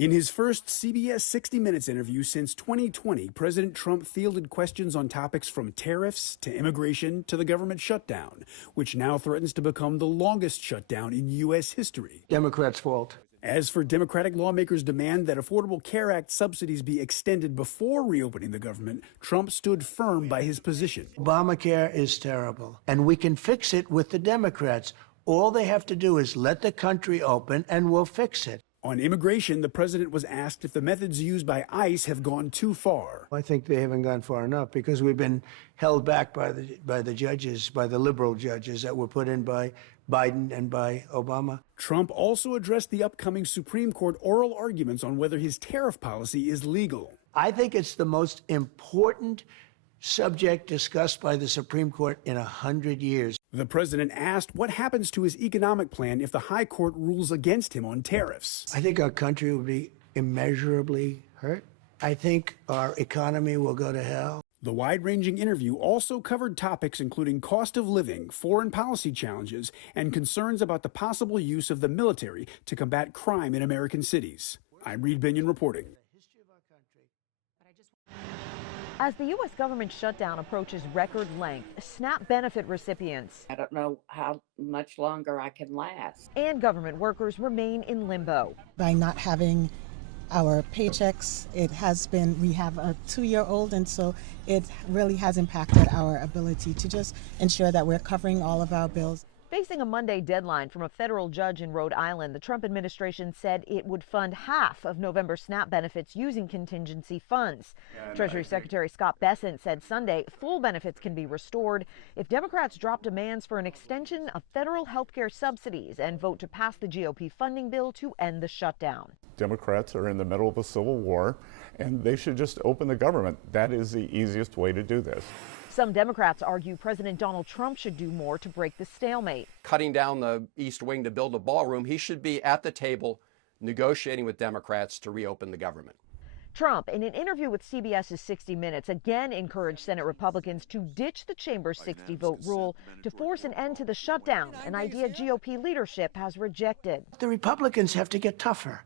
In his first CBS 60 Minutes interview since 2020, President Trump fielded questions on topics from tariffs to immigration to the government shutdown, which now threatens to become the longest shutdown in U.S. history. Democrats' fault. As for Democratic lawmakers' demand that Affordable Care Act subsidies be extended before reopening the government, Trump stood firm by his position. Obamacare is terrible, and we can fix it with the Democrats. All they have to do is let the country open, and we'll fix it. On immigration, the president was asked if the methods used by ICE have gone too far. I think they haven't gone far enough because we've been held back by the judges, by the liberal judges that were put in by Biden and by Obama. Trump also addressed the upcoming Supreme Court oral arguments on whether his tariff policy is legal. I think it's the most important subject discussed by the Supreme Court in 100 years. The president asked what happens to his economic plan if the high court rules against him on tariffs. I think our country will be immeasurably hurt. I think our economy will go to hell. The wide-ranging interview also covered topics including cost of living, foreign policy challenges, and concerns about the possible use of the military to combat crime in American cities. I'm Reed Binion reporting. As the U.S. government shutdown approaches record length, SNAP benefit recipients, I don't know how much longer I can last, and government workers remain in limbo. By not having our paychecks, we have a 2-year-old, and so it really has impacted our ability to just ensure that we're covering all of our bills. Facing a Monday deadline from a federal judge in Rhode Island, the Trump administration said it would fund half of November SNAP benefits using contingency funds. Treasury Secretary Scott Bessent said Sunday full benefits can be restored if Democrats drop demands for an extension of federal health care subsidies and vote to pass the GOP funding bill to end the shutdown. Democrats are in the middle of a civil war, and they should just open the government. That is the easiest way to do this. Some Democrats argue President Donald Trump should do more to break the stalemate. Cutting down the East Wing to build a ballroom, he should be at the table negotiating with Democrats to reopen the government. Trump, in an interview with CBS's 60 Minutes, again encouraged Senate Republicans to ditch the chamber's 60-vote rule to force an end to the shutdown, an idea GOP leadership has rejected. The Republicans have to get tougher.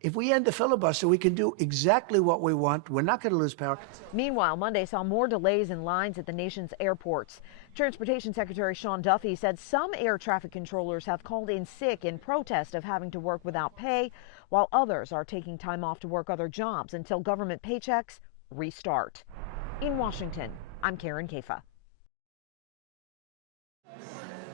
If we end the filibuster, we can do exactly what we want. We're not going to lose power. Meanwhile, Monday saw more delays in lines at the nation's airports. Transportation Secretary Sean Duffy said some air traffic controllers have called in sick in protest of having to work without pay, while others are taking time off to work other jobs until government paychecks restart. In Washington, I'm Karen Kafa.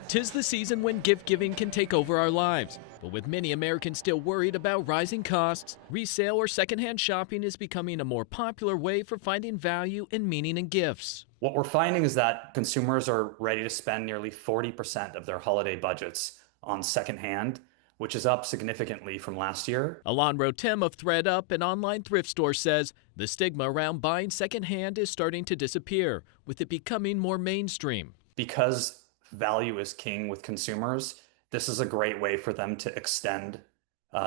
'Tis the season when gift giving can take over our lives. But with many Americans still worried about rising costs, resale or secondhand shopping is becoming a more popular way for finding value and meaning in gifts. What we're finding is that consumers are ready to spend nearly 40% of their holiday budgets on secondhand, which is up significantly from last year. Alon Rotem of ThreadUp, an online thrift store, says the stigma around buying secondhand is starting to disappear, with it becoming more mainstream. Because value is king with consumers, this is a great way for them to extend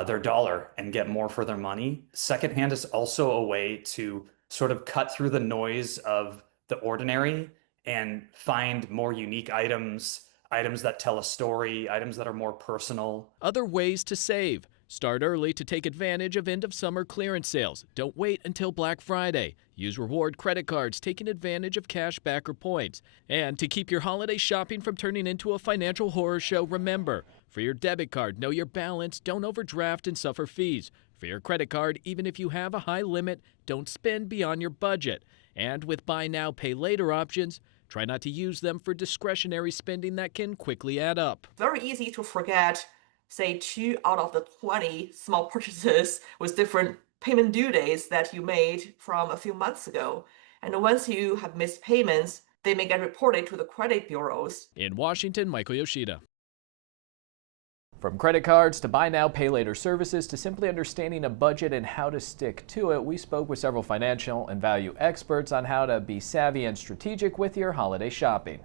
their dollar and get more for their money. Secondhand is also a way to sort of cut through the noise of the ordinary and find more unique items that tell a story, items that are more personal. Other ways to save. Start early to take advantage of end-of-summer clearance sales. Don't wait until Black Friday. Use reward credit cards, taking advantage of cash back or points. And to keep your holiday shopping from turning into a financial horror show, remember, for your debit card, know your balance, don't overdraft and suffer fees. For your credit card, even if you have a high limit, don't spend beyond your budget. And with buy now, pay later options, try not to use them for discretionary spending that can quickly add up. Very easy to forget, say 2 out of the 20 small purchases with different payment due dates that you made from a few months ago. And once you have missed payments, they may get reported to the credit bureaus. In Washington, Michael Yoshida. From credit cards to buy now, pay later services to simply understanding a budget and how to stick to it, we spoke with several financial and value experts on how to be savvy and strategic with your holiday shopping.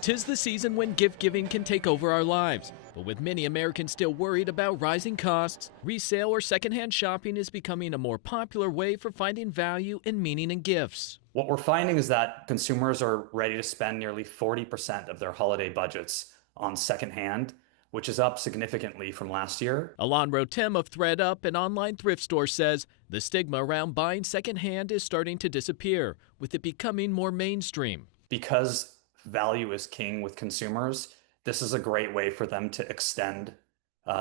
'Tis the season when gift giving can take over our lives. But with many Americans still worried about rising costs, resale or secondhand shopping is becoming a more popular way for finding value and meaning in gifts. What we're finding is that consumers are ready to spend nearly 40% of their holiday budgets on secondhand, which is up significantly from last year. Alon Rotem of ThreadUp, an online thrift store, says the stigma around buying secondhand is starting to disappear, with it becoming more mainstream. Because value is king with consumers, this is a great way for them to extend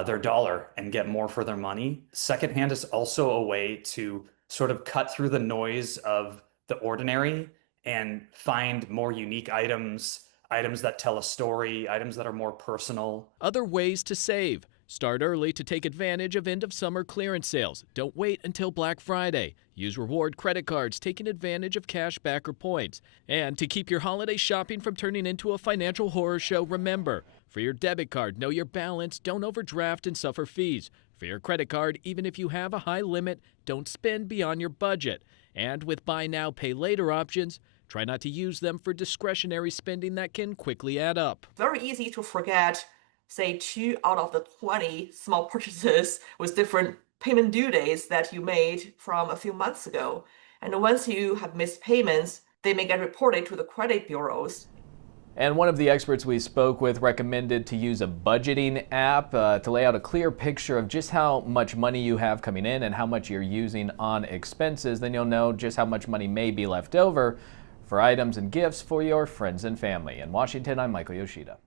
their dollar and get more for their money. Secondhand is also a way to sort of cut through the noise of the ordinary and find more unique items, items that tell a story, items that are more personal. Other ways to save. Start early to take advantage of end-of-summer clearance sales. Don't wait until Black Friday. Use reward credit cards, taking advantage of cash back or points. And to keep your holiday shopping from turning into a financial horror show, remember, for your debit card, know your balance, don't overdraft and suffer fees. For your credit card, even if you have a high limit, don't spend beyond your budget. And with buy now, pay later options, try not to use them for discretionary spending that can quickly add up. Very easy to forget, say, 2 out of the 20 small purchases with different payment due dates that you made from a few months ago. And once you have missed payments, they may get reported to the credit bureaus. And one of the experts we spoke with recommended to use a budgeting app to lay out a clear picture of just how much money you have coming in and how much you're using on expenses. Then you'll know just how much money may be left over for items and gifts for your friends and family. In Washington, I'm Michael Yoshida.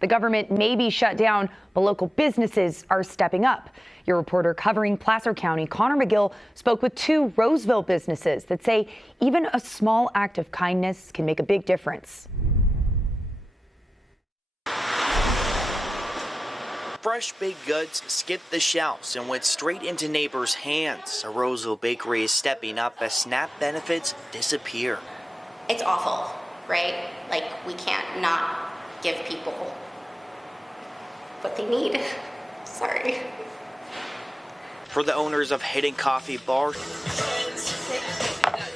The government may be shut down, but local businesses are stepping up. Your reporter covering Placer County, Connor McGill, spoke with 2 Roseville businesses that say even a small act of kindness can make a big difference. Fresh baked goods skipped the shelves and went straight into neighbors' hands. A Roseville bakery is stepping up as SNAP benefits disappear. It's awful, right? Like, we can't not give people what they need. Sorry. For the owners of Hidden Coffee Bar,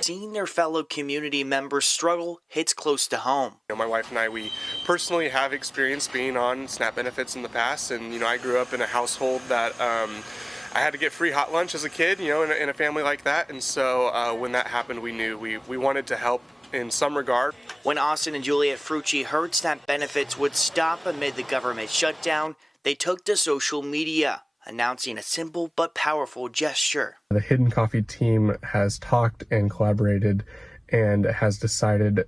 seeing their fellow community members struggle hits close to home. My wife and I, we personally have experience being on SNAP benefits in the past, and I grew up in a household that I had to get free hot lunch as a kid, in a family like that, and so when that happened, we knew we wanted to help in some regard. When Austin and Juliet Frucci heard SNAP benefits would stop amid the government shutdown, they took to social media, announcing a simple but powerful gesture. The Hidden Coffee team has talked and collaborated and has decided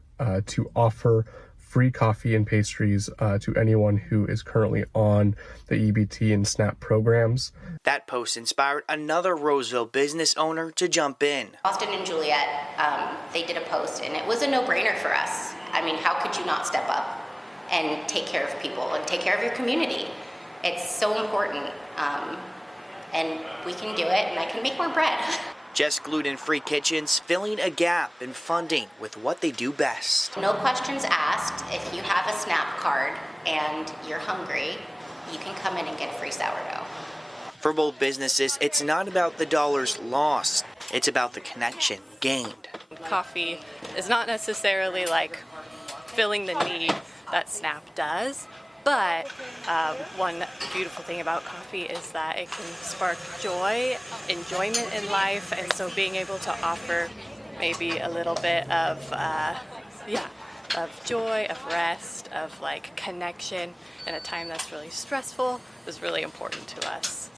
to offer free coffee and pastries to anyone who is currently on the EBT and SNAP programs. That post inspired another Roseville business owner to jump in. Austin and Juliet, they did a post, and it was a no-brainer for us. I mean, how could you not step up and take care of people and take care of your community? It's so important, and we can do it, and I can make more bread. Just gluten-free kitchens filling a gap in funding with what they do best. No questions asked. If you have a SNAP card and you're hungry, you can come in and get free sourdough. For both businesses, it's not about the dollars lost. It's about the connection gained. Coffee is not necessarily like filling the need that SNAP does, but one beautiful thing about coffee is that it can spark joy, enjoyment in life, and so being able to offer maybe a little bit of joy, of rest, of like connection in a time that's really stressful is really important to us.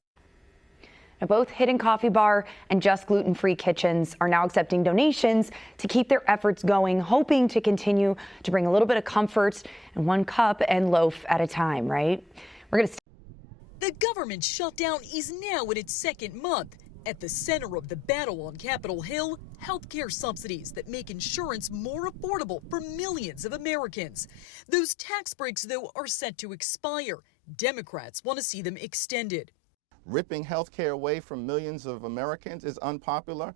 Now, both Hidden Coffee Bar and Just Gluten-Free Kitchens are now accepting donations to keep their efforts going, hoping to continue to bring a little bit of comfort in one cup and loaf at a time, right? We're going to. The government shutdown is now in its 2nd month. At the center of the battle on Capitol Hill, healthcare subsidies that make insurance more affordable for millions of Americans. Those tax breaks, though, are set to expire. Democrats want to see them extended. Ripping health care away from millions of Americans is unpopular.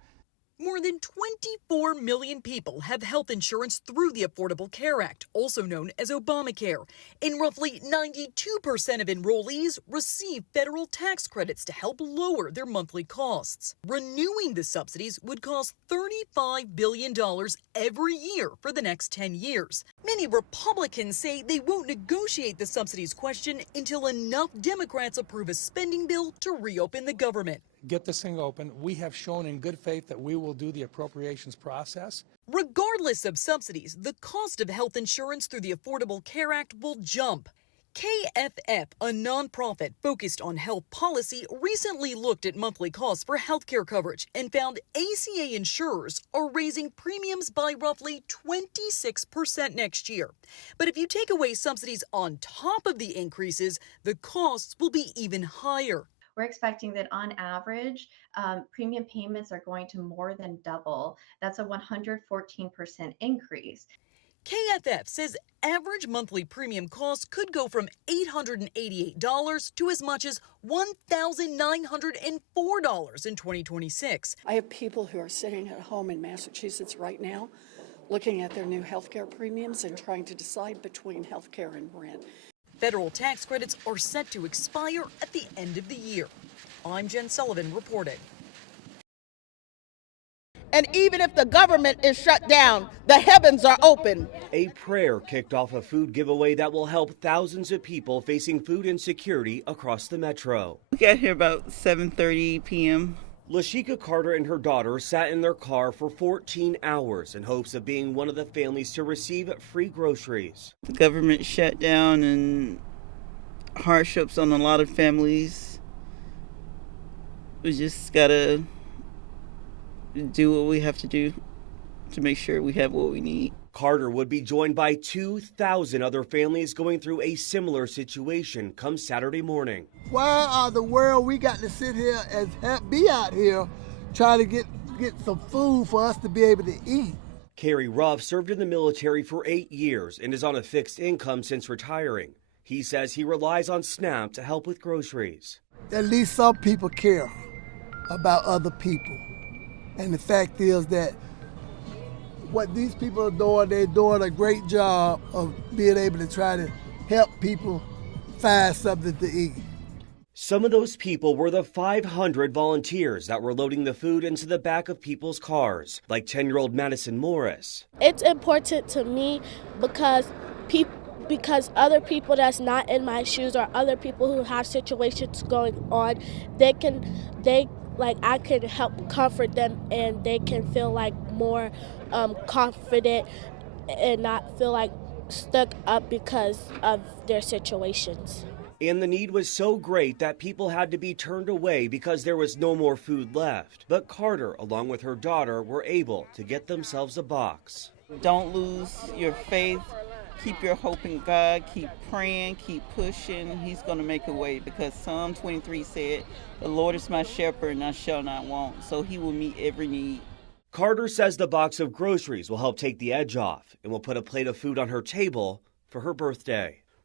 More than 24 million people have health insurance through the Affordable Care Act, also known as Obamacare, and roughly 92% of enrollees receive federal tax credits to help lower their monthly costs. Renewing the subsidies would cost $35 billion every year for the next 10 years. Many Republicans say they won't negotiate the subsidies question until enough Democrats approve a spending bill to reopen the government. get this thing open. We have shown in good faith that we will do the appropriations process. Regardless of subsidies, the cost of health insurance through the Affordable Care Act will jump. KFF, a nonprofit focused on health policy, recently looked at monthly costs for healthcare coverage and found ACA insurers are raising premiums by roughly 26% next year. But if you take away subsidies on top of the increases, the costs will be even higher. We're expecting that on average, premium payments are going to more than double. That's a 114% increase. KFF says average monthly premium costs could go from $888 to as much as $1,904 in 2026. I have people who are sitting at home in Massachusetts right now looking at their new health care premiums and trying to decide between health care and rent. Federal tax credits are set to expire at the end of the year. I'm Jen Sullivan reporting. And even if the government is shut down, the heavens are open. A prayer kicked off a food giveaway that will help thousands of people facing food insecurity across the metro. We got here about 7:30 p.m. Lashika Carter and her daughter sat in their car for 14 hours in hopes of being one of the families to receive free groceries. The government shut down and hardships on a lot of families. We just gotta do what we have to do to make sure we have what we need. Carter would be joined by 2,000 other families going through a similar situation come Saturday morning. Why are the world we got to sit here and be out here trying to get some food for us to be able to eat? Kerry Ruff served in the military for 8 years and is on a fixed income since retiring. He says he relies on SNAP to help with groceries. At least some people care about other people. And the fact is that what these people are doing, they're doing a great job of being able to try to help people find something to eat. Some of those people were the 500 volunteers that were loading the food into the back of people's cars, like 10-year-old Madison Morris. It's important to me because other people that's not in my shoes or other people who have situations going on, I can help comfort them and they can feel like more confident and not feel like stuck up because of their situations. And the need was so great that people had to be turned away because there was no more food left. But Carter, along with her daughter, were able to get themselves a box. Don't lose your faith. Keep your hope in God. Keep praying. Keep pushing. He's going to make a way because Psalm 23 said, "The Lord is my shepherd and I shall not want." So he will meet every need. Carter says the box of groceries will help take the edge off and will put a plate of food on her table for her birthday.